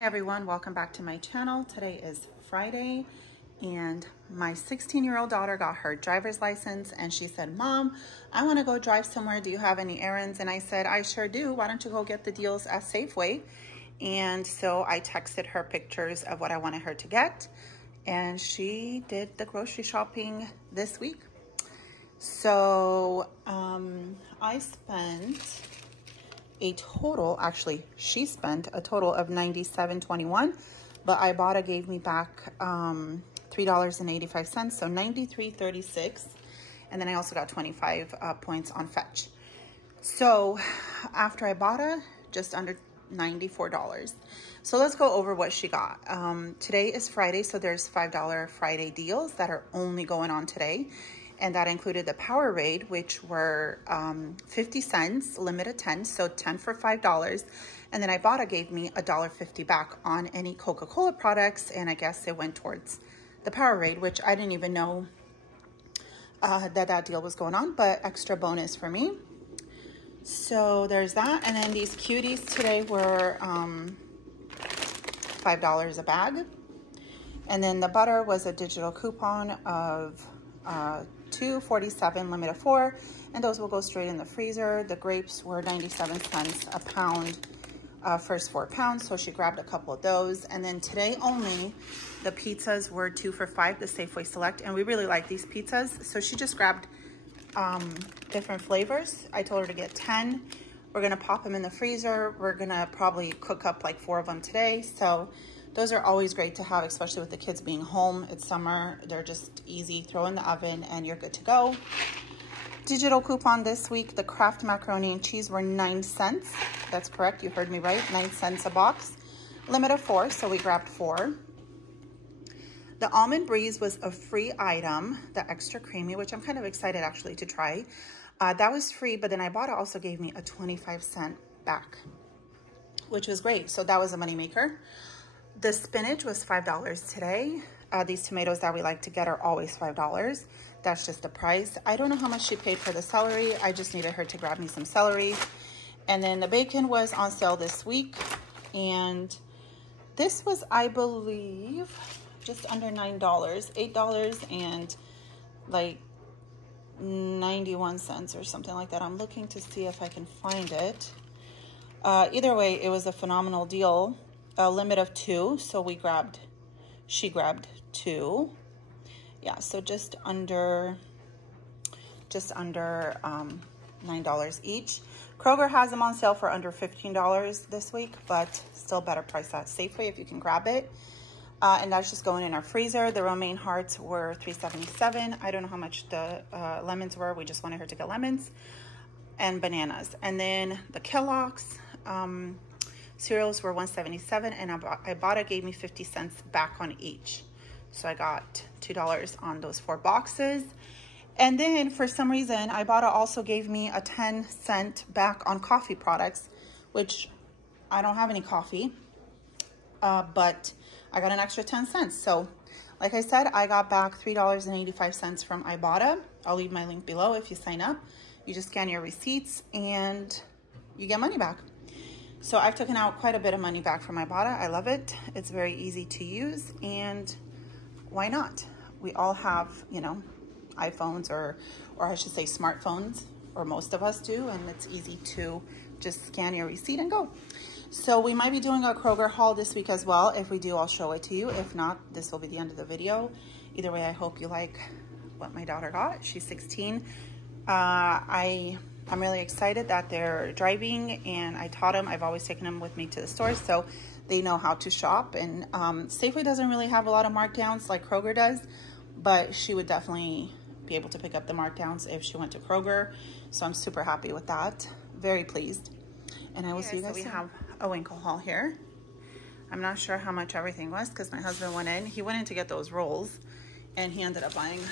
Hey everyone, welcome back to my channel. Today is Friday and my 16-year-old daughter got her driver's license and she said, "Mom, I want to go drive somewhere. Do you have any errands?" And I said, "I sure do. Why don't you go get the deals at Safeway?" And so I texted her pictures of what I wanted her to get, and she did the grocery shopping this week. So I spent a total, actually she spent a total of $97.21, but Ibotta gave me back $3.85, so $93.36, and then I also got 25 points on Fetch. So after Ibotta, just under $94. So let's go over what she got. Today is Friday, so there's $5 Friday deals that are only going on today. And that included the Powerade, which were 50 cents, limit of 10, so 10 for $5. And then Ibotta gave me $1.50 back on any Coca-Cola products, and I guess it went towards the Powerade, which I didn't even know that deal was going on, but extra bonus for me. So there's that. And then these cuties today were $5 a bag. And then the butter was a digital coupon of $2.47, limit of 4, and those will go straight in the freezer. The grapes were 97 cents a pound, first 4 pounds, so she grabbed a couple of those. And then today only, the pizzas were 2 for $5, the Safeway Select, and we really like these pizzas, so she just grabbed different flavors. I told her to get 10. We're gonna pop them in the freezer. We're gonna probably cook up like 4 of them today, so those are always great to have, especially with the kids being home. It's summer. They're just easy. Throw in the oven and you're good to go. Digital coupon this week, the Kraft macaroni and cheese were 9 cents. That's correct. You heard me right. 9 cents a box. Limit of 4, so we grabbed 4. The Almond Breeze was a free item, the extra creamy, which I'm kind of excited actually to try. That was free, but then Ibotta also gave me a 25-cent back, which was great. So that was a moneymaker. The spinach was $5 today. These tomatoes that we like to get are always $5. That's just the price. I don't know how much she paid for the celery. I just needed her to grab me some celery. And then the bacon was on sale this week. And this was, I believe, just under $9, $8 and like 91 cents or something like that. I'm looking to see if I can find it. Either way, it was a phenomenal deal. A limit of 2, so she grabbed 2. Yeah, so just under $9 each. Kroger has them on sale for under $15 this week, but still better price at Safeway if you can grab it. And that's just going in our freezer. The romaine hearts were $3.77. I don't know how much the lemons were. We just wanted her to get lemons and bananas. And then the Kellogg's cereals were $1.77, and Ibotta gave me 50 cents back on each. So I got $2 on those 4 boxes. And then for some reason, Ibotta also gave me a 10-cent back on coffee products, which I don't have any coffee, but I got an extra 10 cents. So like I said, I got back $3.85 from Ibotta. I'll leave my link below if you sign up. You just scan your receipts and you get money back. So I've taken out quite a bit of money back from Ibotta. I love it. It's very easy to use, and why not? We all have, you know, iPhones or I should say smartphones, or most of us do, and it's easy to just scan your receipt and go. So we might be doing a Kroger haul this week as well. If we do, I'll show it to you. If not, this will be the end of the video. Either way, I hope you like what my daughter got. She's 16. I'm really excited that they're driving, and I taught them. I've always taken them with me to the store, so they know how to shop. And Safeway doesn't really have a lot of markdowns like Kroger does, but she would definitely be able to pick up the markdowns if she went to Kroger. So I'm super happy with that. Very pleased. And I will see you guys soon. We have a Winkle haul here. I'm not sure how much everything was because my husband went in. He went in to get those rolls, and he ended up buying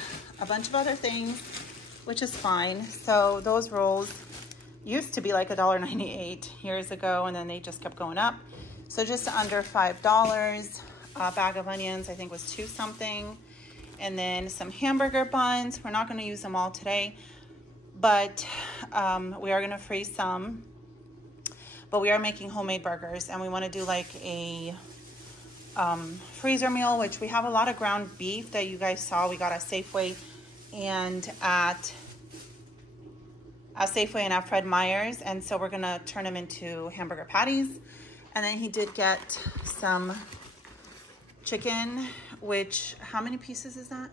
a bunch of other things, which is fine. So those rolls used to be like $1.98 years ago, and then they just kept going up. So just under $5. A bag of onions, I think, was $2 something. And then some hamburger buns. We're not going to use them all today, but we are going to freeze some. But we are making homemade burgers, and we want to do like a freezer meal, which we have a lot of ground beef that you guys saw. We got at Safeway and at Fred Meyer's, and so we're gonna turn them into hamburger patties. And then he did get some chicken, which, how many pieces is that?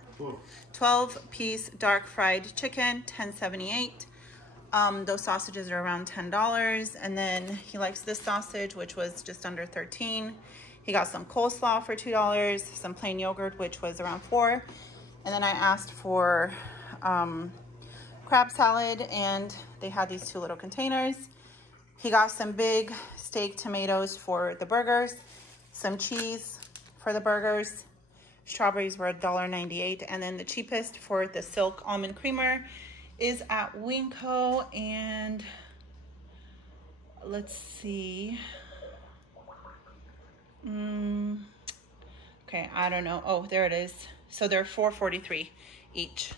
12-piece dark fried chicken, $10.78. Those sausages are around $10. And then he likes this sausage, which was just under $13. He got some coleslaw for $2, some plain yogurt, which was around $4. And then I asked for crab salad, and they had these 2 little containers. He got some big steak tomatoes for the burgers, some cheese for the burgers. Strawberries were $1.98. And then the cheapest for the silk almond creamer is at Winco, and let's see. Okay, I don't know. Oh, there it is. So they're $4.43 each.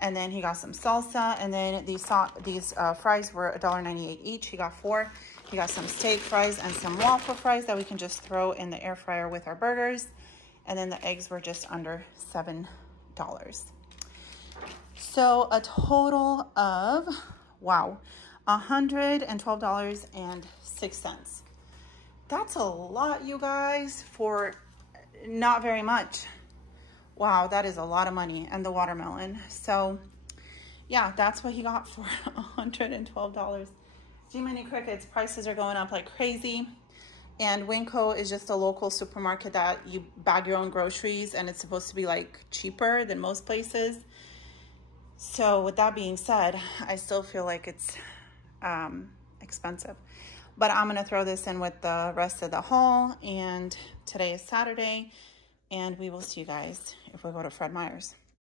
And then he got some salsa, and then these fries were $1.98 each. He got 4. He got some steak fries and some waffle fries that we can just throw in the air fryer with our burgers. And then the eggs were just under $7. So a total of, wow, $112.06. That's a lot, you guys, for not very much. Wow, that is a lot of money. And the watermelon. So yeah, that's what he got for $112. G-Mini crickets, prices are going up like crazy. And Winco is just a local supermarket that you bag your own groceries, and it's supposed to be like cheaper than most places. So with that being said, I still feel like it's expensive. But I'm gonna throw this in with the rest of the haul, and today is Saturday, and we will see you guys if we go to Fred Meyer's.